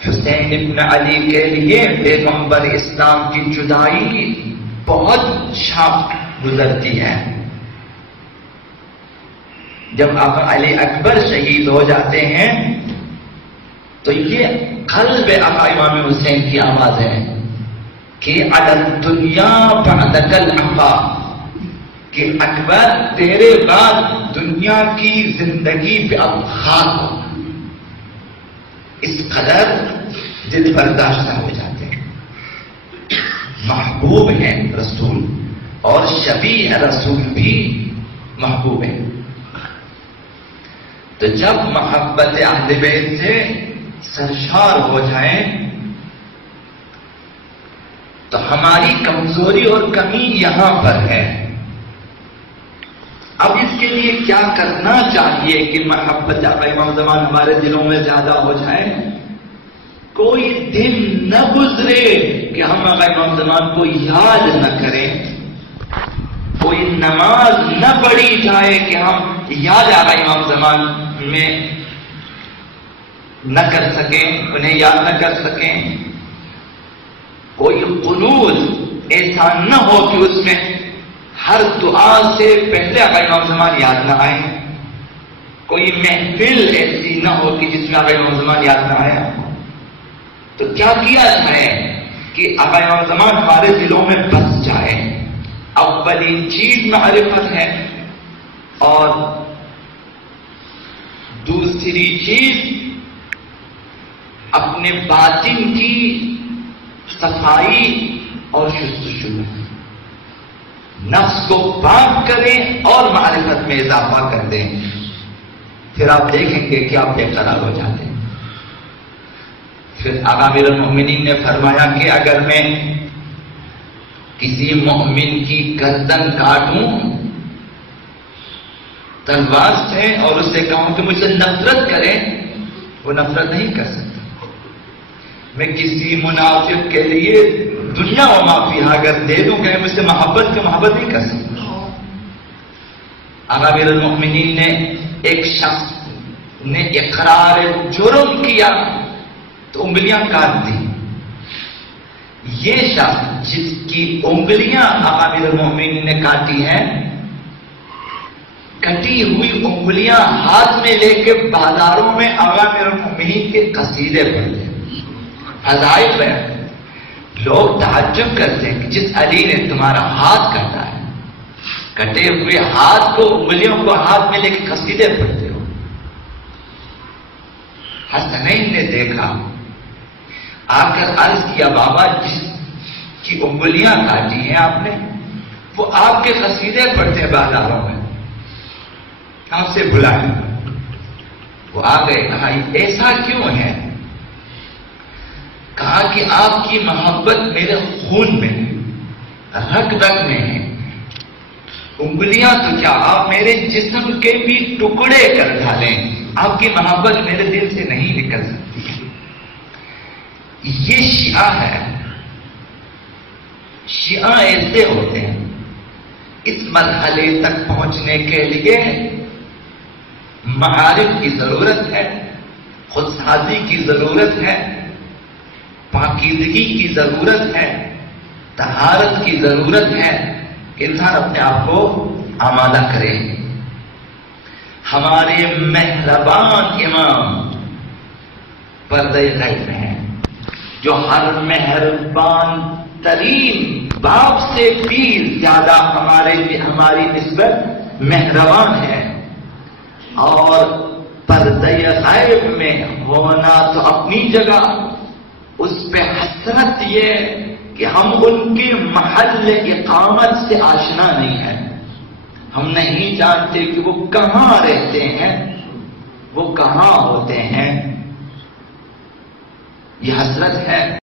حسین ابن علی کے لیے پیغمبر اسلام کی جدائی بہت شاق گزرتی ہے. جب اب علی اکبر شہید ہو جاتے ہیں تو یہ قلب امام حسین کی آواز ہے کہ علی الدنیا بعدک العفا، کہ اکبر تیرے بعد دنیا کی زندگی پہ اب خاک ہو. اس قدر دل برداشتہ ہو جاتے ہیں. محبوب ہیں رسول اور شبیہ رسول بھی محبوب ہیں. تو جب محبت اہل بیت سے سرشار ہو جائیں تو ہماری کمزوری اور کمی یہاں پر ہے. اب اس کے لیے کیا کرنا چاہیے کہ محبت امام زمان ہمارے دلوں میں زیادہ ہو جائے؟ کوئی دن نہ گزرے کہ ہم امام زمان کو یاد نہ کریں، کوئی نماز نہ پڑھی جائے کہ ہم یاد امام زمان میں نہ کر سکیں، انہیں یاد نہ کر سکیں. کوئی قنوت ایسا نہ ہو کہ اس میں ہر دعا سے پہلے امام زمان یاد نہ آئے. کوئی محفل ایسی نہ ہو کہ جس میں امام زمان یاد نہ آیا. تو کیا کیا جائے کہ امام زمان ہمارے دلوں میں بس جائے؟ اولین چیز معرفت ہے، اور دوسری چیز اپنے باطن کی صفائی اور شستشو ہے. نفس کو پاک کریں اور معرفت میں اضافہ کر دیں، پھر آپ دیکھیں گے کہ آپ بے قرار ہو جاتے ہیں. پھر آقا امیر المؤمنین نے فرمایا کہ اگر میں کسی مومن کی گردن کاٹوں تلوار سے اور اس سے کہوں کہ مجھ سے نفرت کرے، وہ نفرت نہیں کر سکتا. میں کسی منافق کے لیے دنیا و ما فیہا اگر دے دوں کہ مجھ سے محبت نہیں کر سکتا. آقا امیر المؤمنین نے ایک شخص نے اقرار جرم کیا تو انگلیاں کاٹ دی. یہ شخص جس کی انگلیاں آقا امیر المؤمنین نے کاٹی ہیں، کٹی ہوئی انگلیاں ہاتھ میں لے کے بازاروں میں آقا امیر المؤمنین کے قصیدے پڑھتے ہیں، فضائل بیان. لوگ تعجب کرتے ہیں کہ جس علی نے تمہارا ہاتھ کاٹا ہے، کٹے ہوئے ہاتھ کو انگلیوں کو ہاتھ میں لے کے قصیدے پڑھتے ہو. حسنین نے دیکھا، آ کر عرض کیا بابا جس کی انگلیاں کاٹی ہیں آپ نے وہ آپ کے قصیدے پڑھتے ہیں بازاروں میں، آپ سے بلائیں. وہ آ گئے، کہا ایسا کیوں ہے؟ کہا کہ آپ کی محبت میرے خون میں ہے، رگ رگ میں ہے. انگلیاں تو کیا آپ میرے جسم کے بھی ٹکڑے کر ڈالیں، آپ کی محبت میرے دل سے نہیں نکل سکتی. یہ شیعہ ہے. شیعہ ایسے ہوتے ہیں. اس مرحلے تک پہنچنے کے لیے معارف کی ضرورت ہے، خود سازی کی ضرورت ہے، پاکیزگی کی ضرورت ہے، طہارت کی ضرورت ہے. انسان اپنے آپ کو آمادہ کرے. ہمارے مہربان امام پردہ غیب میں ہیں، جو ہر مہربان ترین باپ سے بھی زیادہ ہماری نسبت مہربان ہے. اور پردہ غیب میں ہونا تو اپنی جگہ، اس پہ حسرت یہ کہ ہم ان کے محل اقامت سے آشنا نہیں ہیں. ہم نہیں جانتے کہ وہ کہاں رہتے ہیں، وہ کہاں ہوتے ہیں. یہ حسرت ہے.